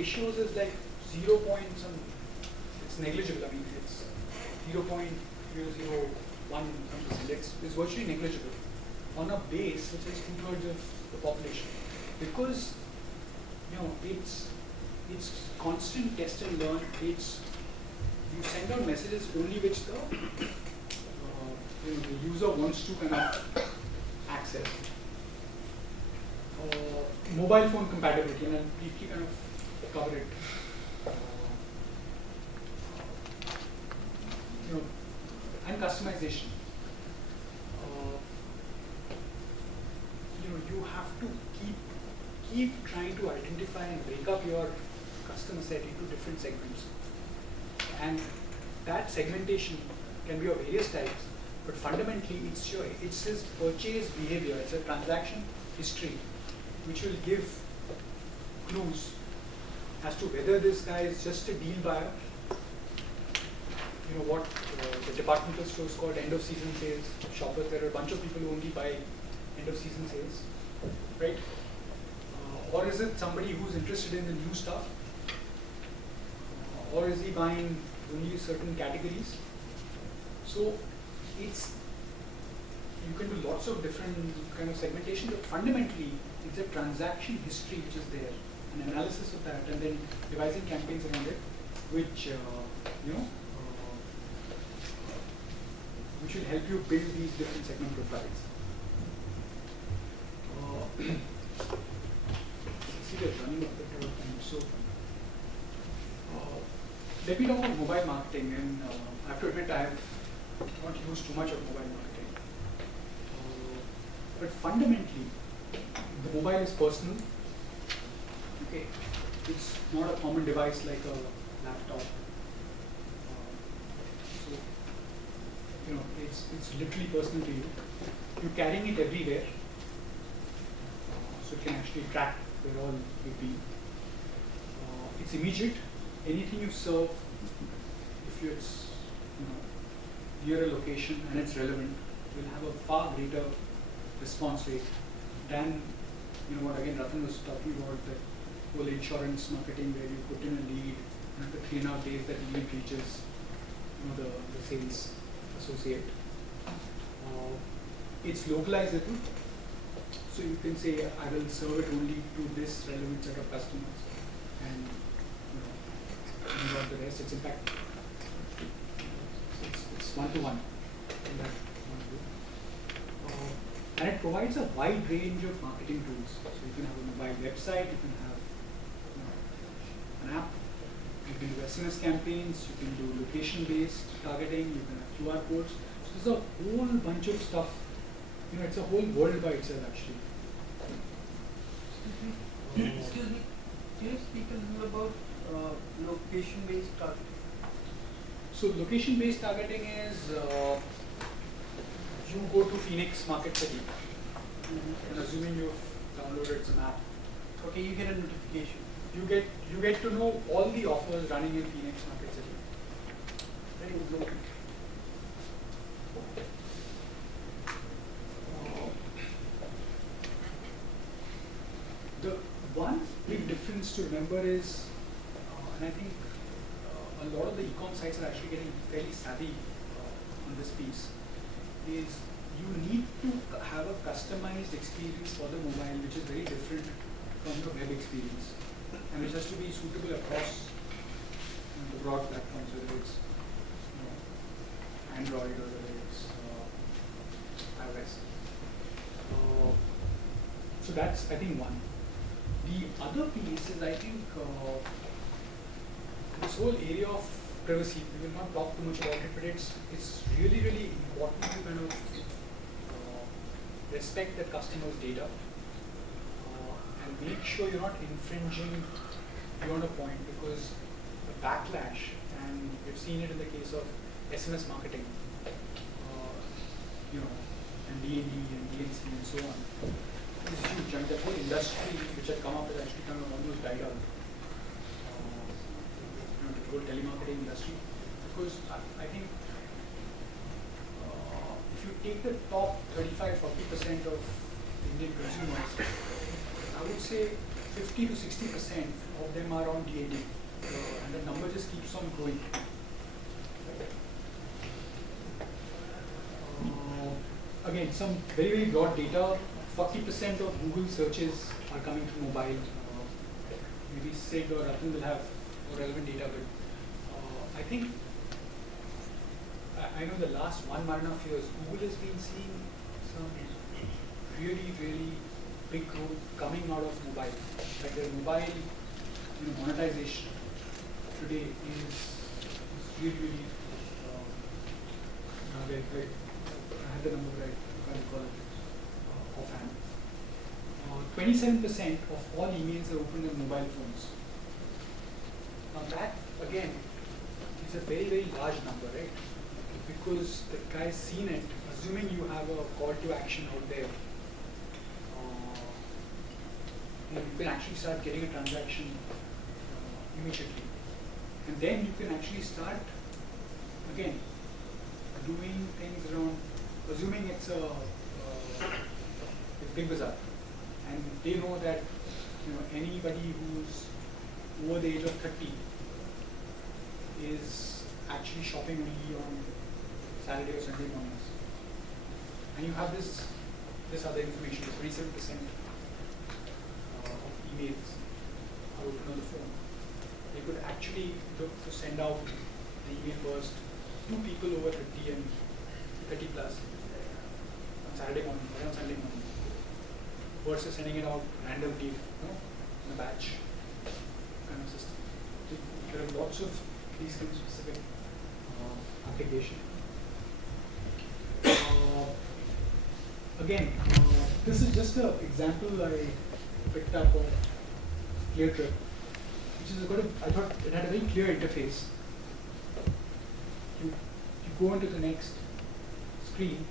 ratios is like 0 point some, it's negligible. I mean, it's 0.001 something. It's virtually negligible on a base which is 2/3 of the population, because it's constant test and learn. It's you send out messages only which the user wants to kind of access. Mobile phone compatibility, and I'll briefly kind of cover it. And customization. You have to keep trying to identify and break up your customer set into different segments, and that segmentation can be of various types. But fundamentally, it's his purchase behavior. It's a transaction history, which will give clues as to whether this guy is just a deal buyer. What the departmental stores called end of season sales, shoppers. There are a bunch of people who only buy end of season sales, right? Or is it somebody who's interested in the new stuff? Or is he buying only certain categories? So you can do lots of different kind of segmentation, but fundamentally it's a transaction history which is there, an analysis of that, and then devising campaigns around it, which which will help you build these different segment profiles. See, we're running a bit out of time, so let me talk about mobile marketing, and I have to admit I have not used too much of mobile marketing. But fundamentally, the mobile is personal. Okay, it's not a common device like a laptop. It's literally personal to you. You're carrying it everywhere, so it can actually track where all you've been. It's immediate. Anything you serve, if it's near a location and it's relevant, will have a far greater response rate than what again Ratan was talking about, that whole insurance marketing where you put in a lead, and after 3.5 days that lead reaches the sales associate. It's localizable, so you can say I will serve it only to this relevant set of customers, and about the rest. It's in fact it's one-to-one in that one group. And it provides a wide range of marketing tools. So you can have a mobile website, you can have an app, you can do SMS campaigns, you can do location-based targeting, you can have QR codes. So there's a whole bunch of stuff. It's a whole world by itself actually. Excuse me, can you speak a little about location-based targeting? So location-based targeting is you go to Phoenix Market City, and assuming you've downloaded some app. Okay, you get a notification. You get to know all the offers running in Phoenix Market City. Very good. The one big difference to remember is, and I think a lot of the e-com sites are actually getting fairly savvy on this piece, is you need to have a customized experience for the mobile, which is very different from your web experience, and which has to be suitable across the broad platforms, whether it's Android or whether it's iOS. So that's, I think, one. The other piece is, I think, this whole area of privacy. We will not talk too much about it, but it's really, really important to kind of respect the customer's data and make sure you're not infringing beyond a point, because the backlash, and we've seen it in the case of SMS marketing, and D&D and DNC and so on, is huge. And the whole industry which had come up has actually kind of almost died out. The whole telemarketing industry, because I think if you take the top 35-40% of Indian consumers, I would say 50 to 60% of them are on DAD, and the number just keeps on growing. Again, some very, very broad data. 40% of Google searches are coming through mobile. Maybe Sid or Ratan will have more relevant data, but I think, I know the last 1.5 years, Google has been seeing some really, really big growth coming out of mobile. Like their mobile monetization today is really, really, I had the number right, I can't recall it offhand. 27% of all emails are opened on mobile phones. Now that, again, is a very, very large number, right? Because the guy's seen it, assuming you have a call to action out there, you can actually start getting a transaction immediately. And then you can actually start, again, doing things around, assuming it's a Big Bazaar, and they know that anybody who's over the age of 30 is actually shopping only on Saturday or Sunday mornings. And you have this other information, the 27% of emails are open on the phone. They could actually look to send out the email first to people over 30 and 30 plus on Saturday morning or on Sunday morning, versus sending it out randomly, in a batch kind of system. There are lots of these kind of specific applications. Again, this is just an example I picked up of ClearTrip, which is I thought it had a very clear interface. You go into the next screen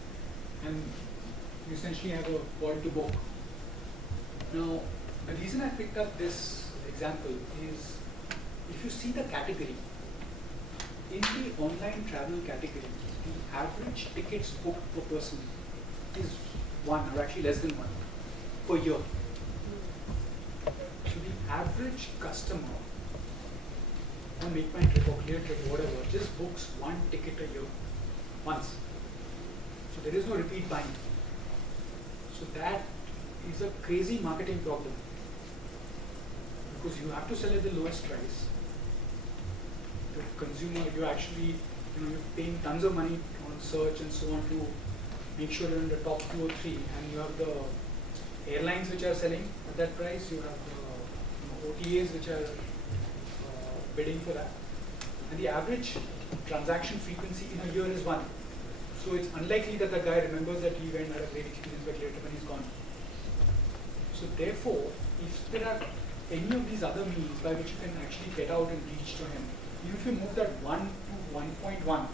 and you essentially have a call to book. Now, the reason I picked up this example is if you see the category, in the online travel category, the average tickets booked per person is 1 or actually less than 1 per year. So the average customer on Make My Trip or ClearTrip, whatever, just books 1 ticket a year, once. So there is no repeat buying. So that is a crazy marketing problem, because you have to sell at the lowest price. The consumer, you actually, you're paying tons of money on search and so on to make sure you're in the top 2 or 3, and you have the airlines which are selling at that price, you have the OTAs which are bidding for that, and the average transaction frequency in a year is 1. So it's unlikely that the guy remembers that he went and had a great experience by ClearTrip when he's gone. So therefore, if there are any of these other means by which you can actually get out and reach to him, even if you move that 1 to 1.1,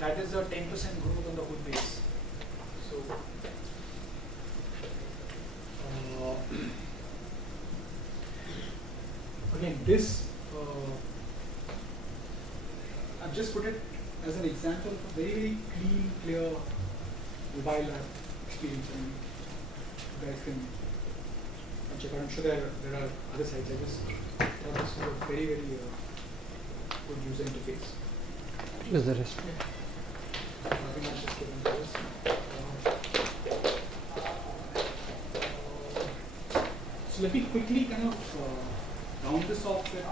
that is a 10% growth on the whole base. So, again, this, I've just put it as an example of a very, very clean, clear mobile app experience. And you guys can check out. I'm sure there are other sites. I just thought this was a very, very good user interface. Is the rest? Nothing much is given to us. So let me quickly kind of round this off with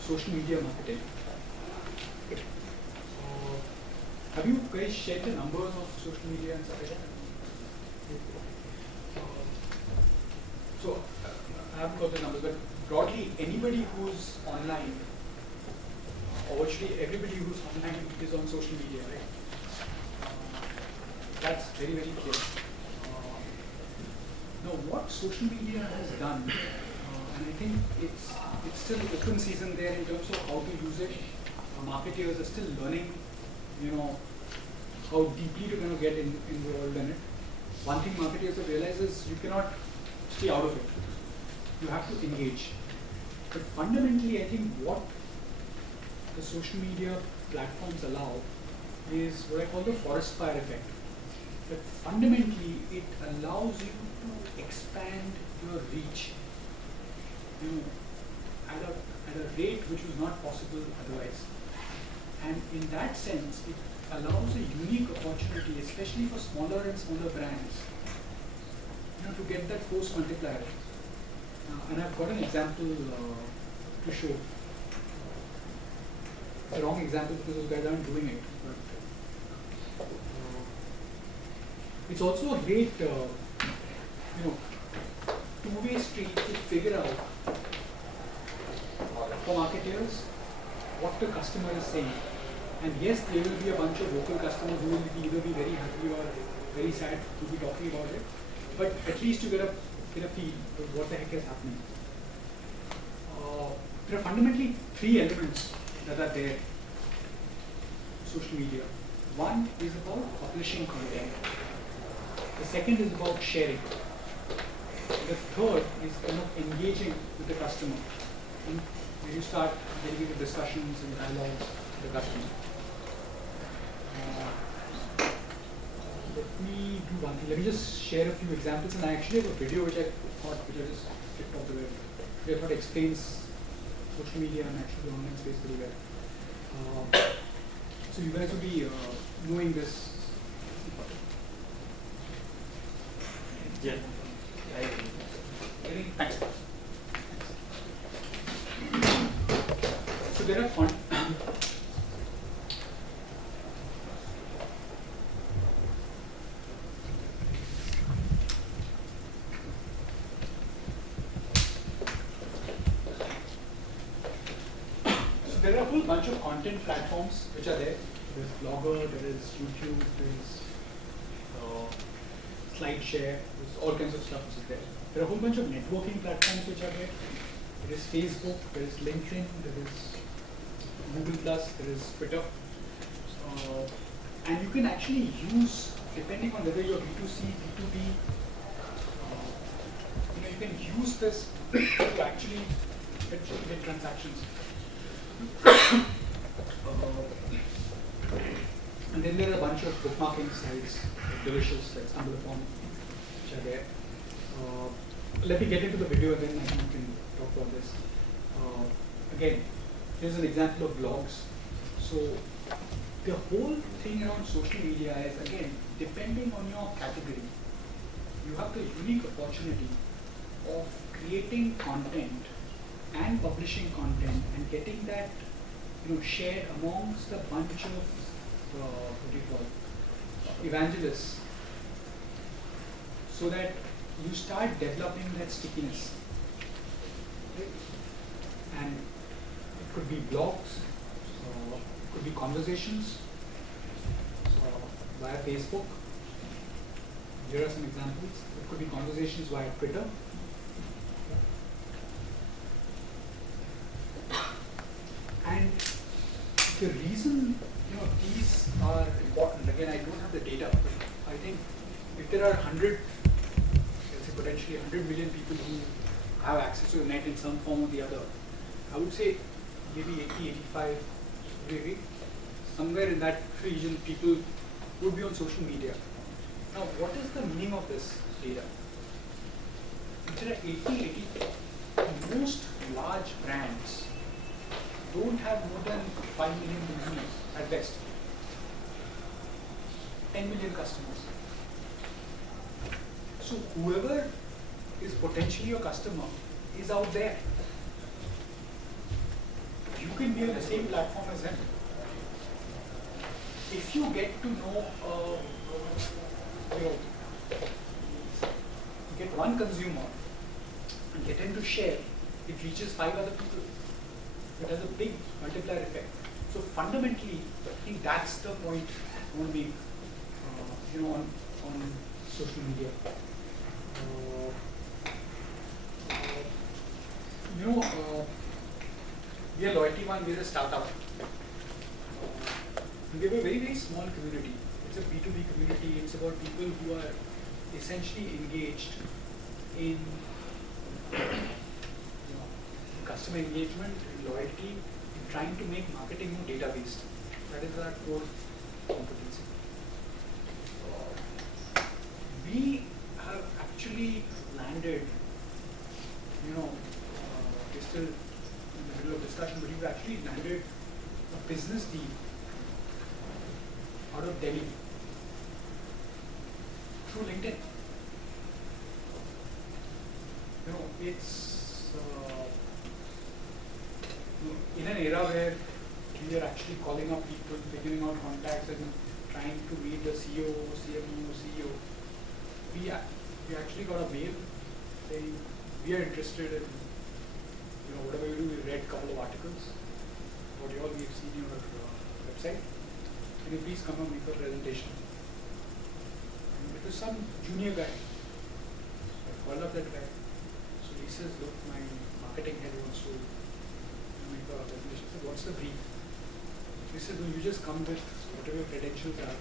social media marketing. Have you guys shared the numbers of social media and stuff like that? So I haven't got the numbers, but broadly, anybody who's online, or virtually everybody who's online is on social media, right? That's very, very clear. Now, what social media has done, and I think it's still open season there in terms of how to use it. Marketeers are still learning, how deeply to kind of get involved in it. One thing marketeers have realized is you cannot stay out of it. You have to engage. But fundamentally, I think what the social media platforms allow is what I call the forest fire effect. But fundamentally, it allows you to expand your reach you know, at a rate which was not possible otherwise. And in that sense, it allows a unique opportunity, especially for smaller and smaller brands, you know, to get that force multiplier. And I've got an example to show. It's a wrong example because those guys aren't doing it. But it's also a great, you know, two-way street to figure out for marketers what the customer is saying. And yes, there will be a bunch of local customers who will either be very happy or very sad to be talking about it. But at least you get a feel of what the heck is happening. There are fundamentally three elements that are there in social media. One is about publishing content. The second is about sharing. The third is kind of engaging with the customer. And where you start getting into discussions and dialogues with the customer. Let me do one thing. Let me just share a few examples. And I actually have a video which I just clicked off the web. Which I thought explains social media and actually the online space pretty well. So you guys will be knowing this. Yeah. Thanks. So there are there are a whole bunch of content platforms which are there. There's Blogger, there is YouTube, there's SlideShare, there's all kinds of stuff which is there. There are a whole bunch of networking platforms which are there. There is Facebook, there is LinkedIn, there is Google+, there is Twitter. And you can actually use, depending on whether you're B2C, B2B, you can use this to actually get transactions. And then there are a bunch of bookmarking sites, like Delicious, like StumbleUpon, which are there. Let me get into the video and then I think we can talk about this. Again, here's an example of blogs. So the whole thing around social media is, again, depending on your category, you have the unique opportunity of creating content and publishing content and getting that, shared amongst a bunch of evangelists, so that you start developing that stickiness. Right? And it could be blogs, it could be conversations via Facebook. Here are some examples. It could be conversations via Twitter. And the reason these are important, again, I don't have the data, but I think if there are 100, let's say potentially 100 million people who have access to the net in some form or the other, I would say maybe 80, 85, maybe somewhere in that region, people would be on social media. Now, what is the meaning of this data? There are 80, most large brands don't have more than 5 million consumers at best. 10 million customers. So whoever is potentially your customer is out there. You can be on the same platform as them. If you get to know, get one consumer and get him to share, it reaches 5 other people. It has a big multiplier effect. So fundamentally, I think that's the point I want to make, on social media. We are Loyalty One, we are a startup. We have a very, very small community. It's a B2B community. It's about people who are essentially engaged in customer engagement, in loyalty, in trying to make marketing more data-based. That is our core competency. We have actually landed, still in the middle of discussion, but you've actually landed a business deal out of Delhi through LinkedIn. You know, it's in an era where we are actually calling up people, figuring out contacts, and trying to meet the CEO, CMO, CEO. We actually got a mail saying we are interested in, you know, whatever you do. We read a couple of articles about you all. We've seen your website. Can you please come and make a presentation? And it was some junior guy. I called up that guy. So he says, look, my marketing head wants to make a presentation. I said, what's the brief? He said, well, you just come with whatever your credentials are.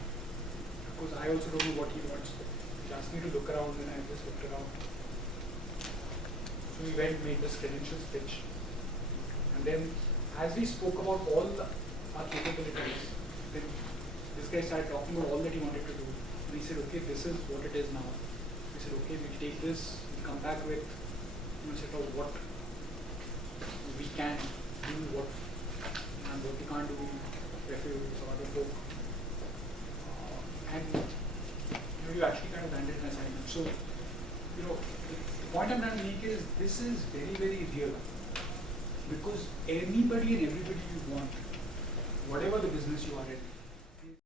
Because I also don't know what he wants. He asked me to look around, and I just looked around. So we went, made this credentials pitch. And then, as we spoke about all our capabilities, then this guy started talking about all that he wanted to do. And he said, okay, this is what it is now. We said, okay, we'll take this, we'll come back with, you know, sort of what we can do, what we can't do, refuge or other book. And you know, you actually kind of landed an assignment. So, you know, the point I'm trying to make is this is very, very real. Because anybody and everybody you want, whatever the business you are in,